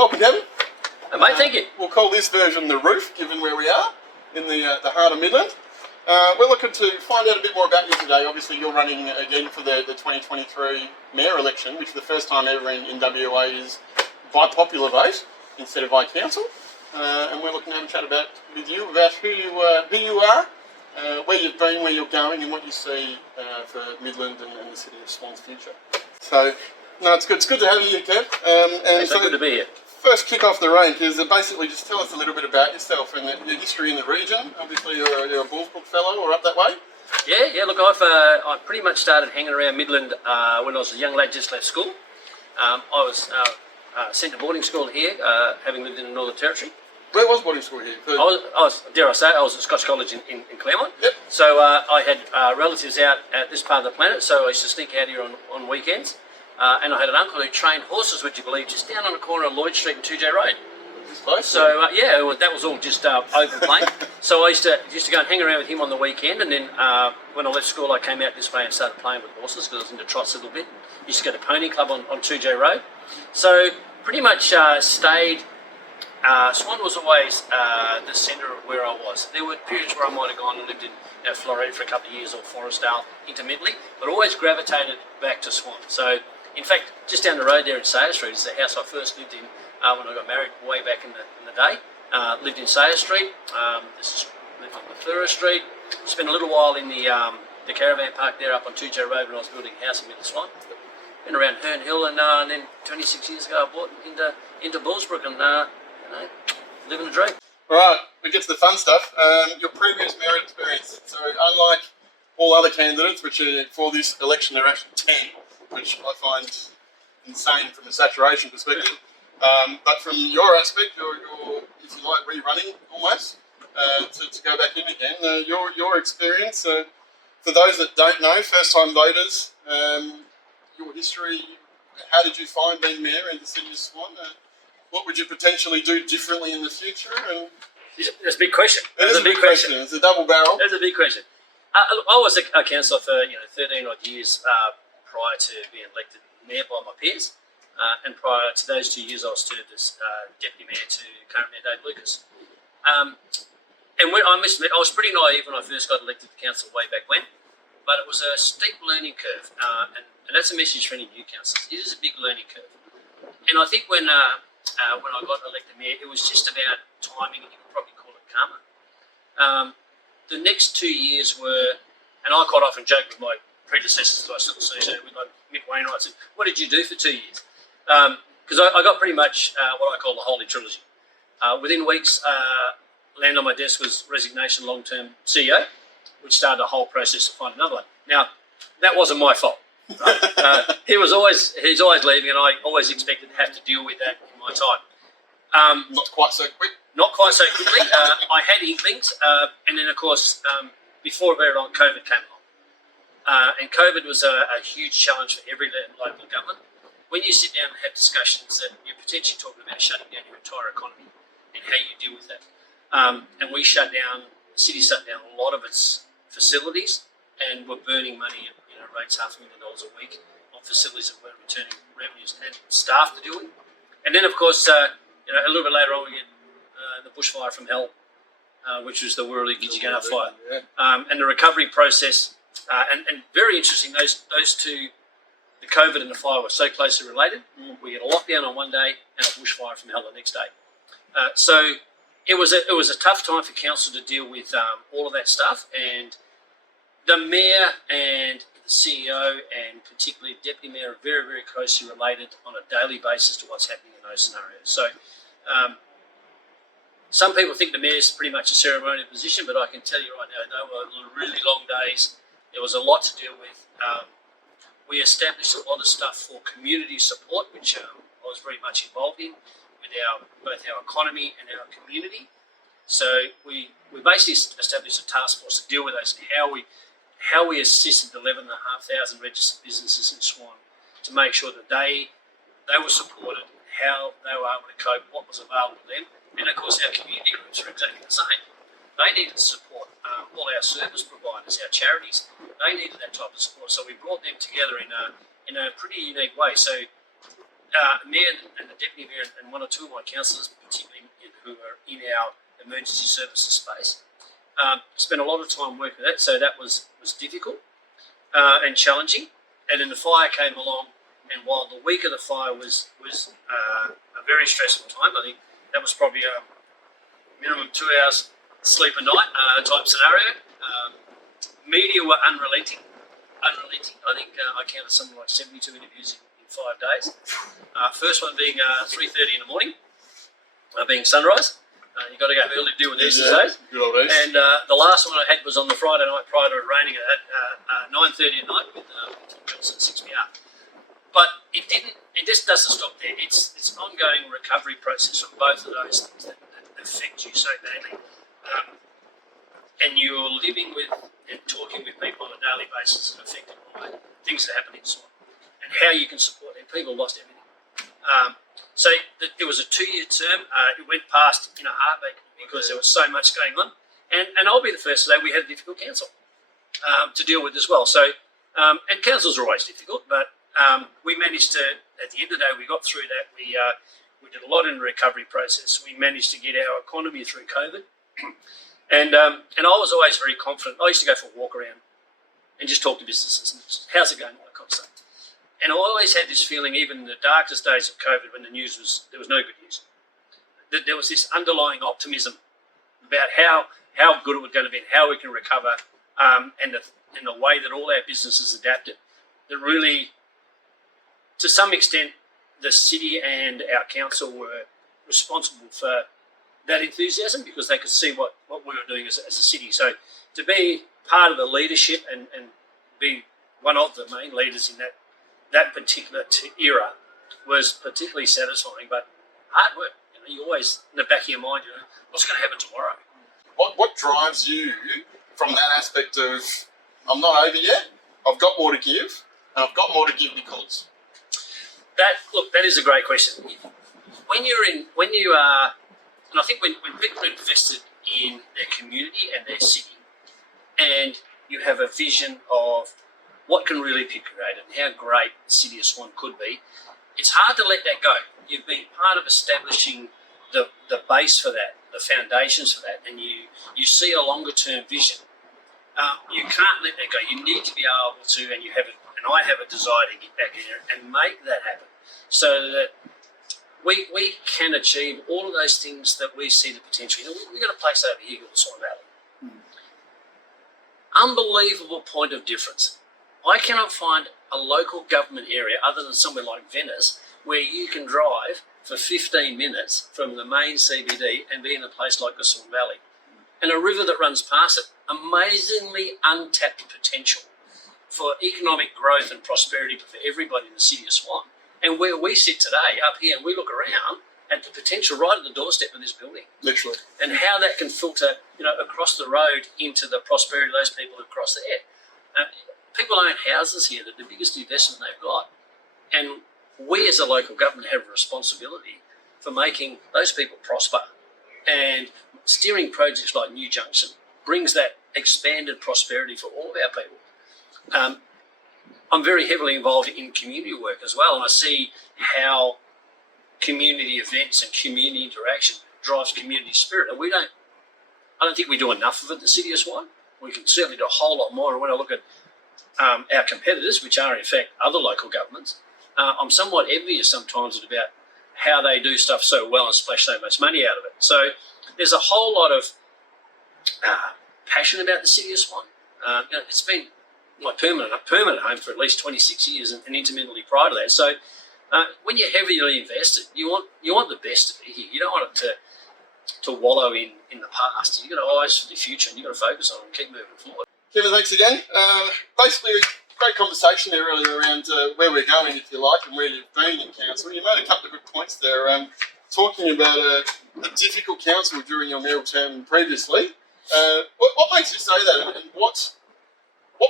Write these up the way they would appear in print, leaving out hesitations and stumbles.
Welcome, Kevin. Oh, mate, thank you. We'll call this version the roof, given where we are in the heart of Midland. We're looking to find out a bit more about you today. Obviously, you're running again for the 2023 mayor election, which for the first time ever in WA is by popular vote instead of by council. And we're looking to have a chat with you about who you are, where you've been, where you're going, and what you see for Midland and the City of Swan's future. So, no, it's good. It's good to have you here, Kev. And so good to be here. First kick off the rank is basically just tell us a little bit about yourself and your history in the region. Obviously, you're a Bullsbrook fellow or up that way. Yeah. Look, I pretty much started hanging around Midland when I was a young lad, just left school. I was sent to boarding school here, having lived in the Northern Territory. Where was boarding school here? I was, dare I say, I was at Scotch College in Claremont. Yep. So I had relatives out at this part of the planet, so I used to sneak out here on weekends. And I had an uncle who trained horses, would you believe, just down on the corner of Lloyd Street and 2J Road. Close. So that was all just open plain. So I used to go and hang around with him on the weekend, and then when I left school, I came out this way and started playing with horses because I was into trots a little bit. Used to go to Pony Club on 2J Road. So pretty much stayed. Swan was always the centre of where I was. There were periods where I might have gone and lived in Florida for a couple of years or Forestdale intermittently, but always gravitated back to Swan. So, in fact, just down the road there in Sayre Street is the house I first lived in when I got married way back in the day. Lived in Sayre Street, lived on McClure Street, spent a little while in the caravan park there up on 2J Road when I was building a house in Middle Swan. Been around Herne Hill, and then 26 years ago I bought into Bullsbrook and living the dream. All right, we get to the fun stuff. Your previous mayor experience. So, unlike all other candidates, which are for this election, there are actually 10, which I find insane from a saturation perspective. But from your aspect, you're if you like, rerunning almost to go back in again. Your experience, for those that don't know, first-time voters, your history. How did you find being mayor in the City of Swan? What would you potentially do differently in the future? And that's a big question. It's a big question. It's a double barrel. That's a big question. I was a councillor for 13 odd years prior to being elected mayor by my peers, and prior to those 2 years, I was served as deputy mayor to current mayor Dave Lucas. And when I must admit, I was pretty naive when I first got elected to council way back when, but it was a steep learning curve, and that's a message for any new councillors. It is a big learning curve, and I think when I got elected mayor, it was just about timing, and you could probably call it karma. The next 2 years were, and I quite often joke with my predecessors that I still associate with, like Mick Wainwright. I said, "What did you do for 2 years?" Because I got pretty much what I call the holy trilogy. Within weeks, land on my desk was resignation, long-term CEO, which started a whole process to find another one. Now, that wasn't my fault. Right? He's always leaving, and I always expected to have to deal with that in my time. Not quite so quick. Not quite so quickly. I had inklings, and then of course, before very long, COVID came along, and COVID was a huge challenge for every local government. When you sit down and have discussions, that you're potentially talking about shutting down your entire economy and how you deal with that. And we shut down. The city shut down a lot of its facilities, and were burning money at rates $500,000 a week on facilities that weren't returning revenues and staff to do it. And then, of course, a little bit later on, we get the bushfire from hell, which was the Wirraloo Gidgee fire, and the recovery process. And very interesting, those two, the COVID and the fire, were so closely related. We get a lockdown on one day and a bushfire from hell the next day. So it was a tough time for council to deal with all of that stuff, and the mayor and the CEO and particularly deputy mayor are very, very closely related on a daily basis to what's happening in those scenarios. So some people think the mayor's pretty much a ceremonial position, but I can tell you right now, they were really long days. There was a lot to deal with. We established a lot of stuff for community support, which I was very much involved in, with both our economy and our community. So we basically established a task force to deal with those, and how we assisted 11,500 registered businesses in Swan to make sure that they were supported, how they were able to cope, what was available to them. And of course, our community groups are exactly the same. They needed support. All our service providers, our charities, they needed that type of support. So we brought them together in a pretty unique way. So Mayor and the deputy mayor and one or two of my councillors, particularly who are in our emergency services space, spent a lot of time working with that. So that was difficult and challenging. And then the fire came along, and while the week of the fire was a very stressful time, I think that was probably a minimum 2 hours sleep a night type scenario. Media were unrelenting. I think I counted something like 72 interviews in 5 days. First one being 3:30 in the morning, being sunrise. You've got to go early to deal with these days. Good old days. And the last one I had was on the Friday night prior to it raining at 9:30 at night with Johnson 6PR. But it just doesn't stop there. It's an ongoing recovery process from both of those things that affect you so badly. And you're living with and talking with people on a daily basis affected by things that happen in Swan and how you can support them. People lost everything. So it was a 2-year term. It went past in a heartbeat because there was so much going on. And I'll be the first to say we had a difficult council to deal with as well. So, and councils are always difficult, but we managed to, at the end of the day, we got through that. We did a lot in the recovery process. We managed to get our economy through COVID. And I was always very confident. I used to go for a walk around and just talk to businesses and just, how's it going, all that kind of stuff. And I always had this feeling, even in the darkest days of COVID, when there was no good news, that there was this underlying optimism about how good it was going to be and how we can recover, and the way that all our businesses adapted. That really, to some extent, the city and our council were responsible for that enthusiasm because they could see what we were doing as a city. So to be part of the leadership and be one of the main leaders in that particular era was particularly satisfying, but hard work. You always, in the back of your mind, what's going to happen tomorrow? What drives you from that aspect of, I'm not over yet, I've got more to give, and I've got more to give because? That is a great question. When you are, and I think when people are invested in their community and their city, and you have a vision of what can really be created and how great the City of Swan could be, it's hard to let that go. You've been part of establishing the base for that, the foundations for that, and you see a longer term vision. You can't let that go. You need to be able to, and I have a desire to get back in there and make that happen, so that we can achieve all of those things that we see the potential. We've got a place over here called Swan Valley. Unbelievable point of difference. I cannot find a local government area other than somewhere like Venice where you can drive for 15 minutes from the main CBD and be in a place like the Swan Valley. And a river that runs past it, amazingly untapped potential for economic growth and prosperity for everybody in the City of Swan. And where we sit today, up here, and we look around at the potential right at the doorstep of this building. Literally. And how that can filter, across the road into the prosperity of those people who cross there. People own houses here, they're the biggest investment they've got. And we as a local government have a responsibility for making those people prosper. And steering projects like New Junction brings that expanded prosperity for all of our people. I'm very heavily involved in community work as well, and I see how community events and community interaction drives community spirit. And I don't think we do enough of it in the City of Swan. We can certainly do a whole lot more. And when I look at our competitors, which are in fact other local governments, I'm somewhat envious sometimes about how they do stuff so well and splash so much money out of it. So there's a whole lot of passion about the City of Swan. It's been my permanent home for at least 26 years and intermittently prior to that. So when you're heavily invested, you want the best to be here. You don't want it to wallow in the past. You've got eyes for the future and you've got to focus on it and keep moving forward. Kevin, thanks again. Basically, great conversation there earlier around where we're going, if you like, and where you've been in council. You made a couple of good points there. Talking about a difficult council during your mayoral term previously. What makes you say that, and what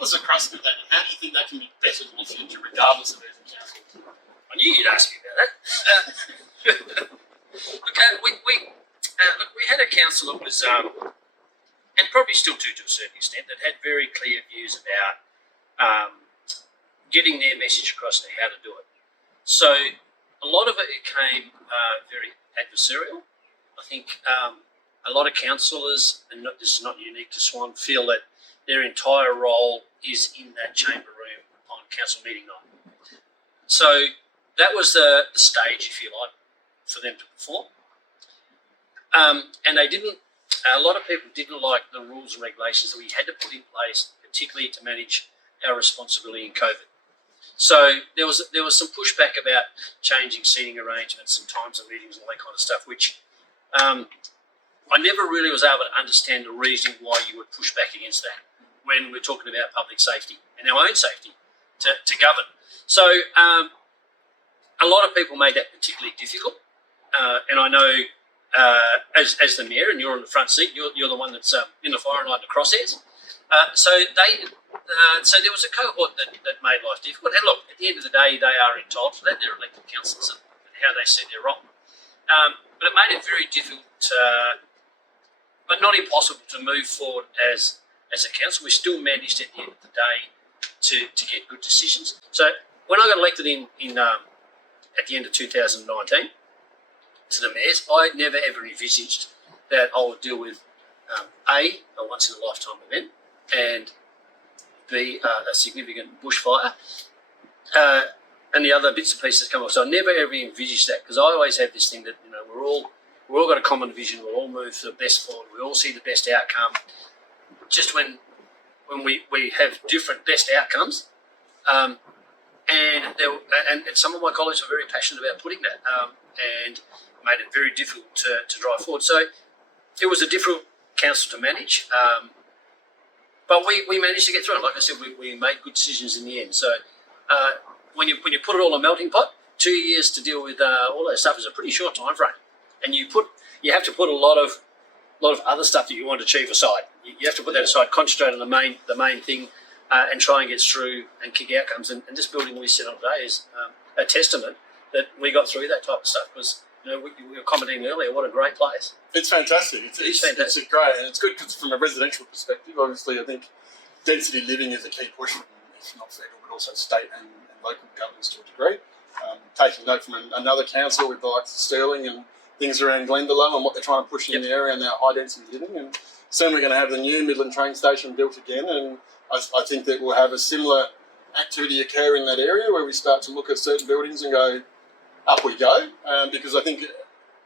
was the crux of that? And how do you think that can be better in the future, regardless of who's in council? I knew you'd ask me about that. We had a council that was, and probably still to a certain extent, that had very clear views about getting their message across to how to do it. So a lot of it became very adversarial. I think a lot of councillors, and this is not unique to Swan, feel that their entire role is in that chamber room on council meeting night. So that was the stage, if you like, for them to perform. And they didn't. A lot of people didn't like the rules and regulations that we had to put in place, particularly to manage our responsibility in COVID. So there was some pushback about changing seating arrangements and times of meetings and all that kind of stuff, which I never really was able to understand the reason why you would push back against that when we're talking about public safety and our own safety to govern. So a lot of people made that particularly difficult, and I know as the mayor, and you're on the front seat, you're the one that's in the firing line, the crosshairs. So there was a cohort that made life difficult. And look, at the end of the day, they are entitled to that. They're elected councillors, and how they see their role. But it made it very difficult, but not impossible, to move forward as a council. We still managed at the end of the day to get good decisions. So when I got elected at the end of 2019 to the mayors, I never ever envisaged that I would deal with a once in a lifetime event, and B, a significant bushfire, and the other bits and pieces come off. So I never ever envisaged that, because I always have this thing that we're all got a common vision. We'll all move to the best forward. We all see the best outcome. Just when we have different best outcomes, and some of my colleagues were very passionate about putting that, and made it very difficult to drive forward. So it was a difficult council to manage. But we managed to get through it. Like I said, we made good decisions in the end. So when you put it all in a melting pot, 2 years to deal with all that stuff is a pretty short time frame. And you have to put a lot of other stuff that you want to achieve aside. You have to put that aside, concentrate on the main thing, and try and get through and kick outcomes. And this building we sit on today is a testament that we got through that type of stuff. Because we were commenting earlier, what a great place. It's fantastic. It's fantastic. It's great, and it's good from a residential perspective. Obviously, I think density living is a key push from, if not federal, but also state and local governments to a degree. Taking note from another council with the likes of Stirling and things around Glendalough and what they're trying to push in the area and that high density living. And soon we're going to have the new Midland train station built again, and I think that we'll have a similar activity occur in that area where we start to look at certain buildings and go, up we go, because I think,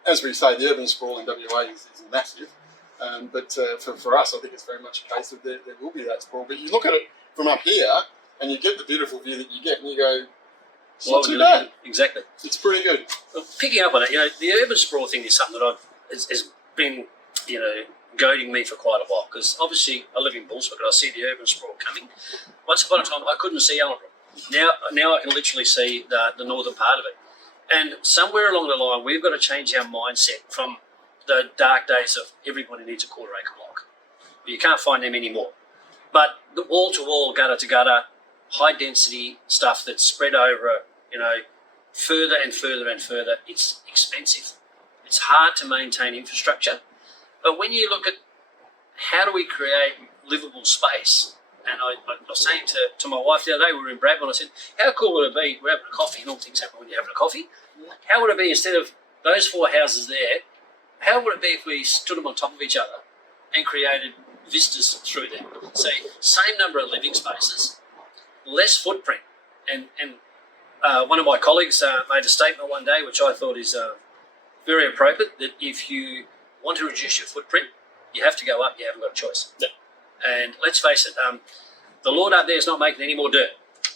as we say, the urban sprawl in WA is massive. But for us, I think it's very much a case of there will be that sprawl. But you look at it from up here, and you get the beautiful view that you get, and you go, it's not too bad. Exactly. It's pretty good. Well, picking up on it, the urban sprawl thing is something that has been, goading me for quite a while. Because obviously, I live in Bullsbrook, and I see the urban sprawl coming. Once upon a time, I couldn't see Ellenbrook. Now I can literally see the northern part of it. And somewhere along the line, we've got to change our mindset from the dark days of everybody needs a quarter-acre block. You can't find them anymore. But the wall-to-wall, gutter-to-gutter, high-density stuff that's spread over, further and further and further, it's expensive. It's hard to maintain infrastructure. But when you look at how do we create livable space, and I was saying to my wife the other day, we were in Bradford, I said, how cool would it be, we're having a coffee, and all things happen when you're having a coffee, how would it be, instead of those four houses there, how would it be if we stood them on top of each other and created vistas through them? So same number of living spaces, less footprint. And one of my colleagues made a statement one day, which I thought is very appropriate, that if you want to reduce your footprint, you have to go up, you haven't got a choice. Yeah. And let's face it, the Lord up there is not making any more dirt.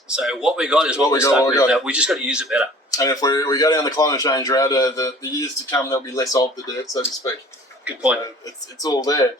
So what we got is what we're stuck with. We just got to use it better. And if we go down the climate change route, the years to come, there'll be less of the dirt, so to speak. Good point. It's all there.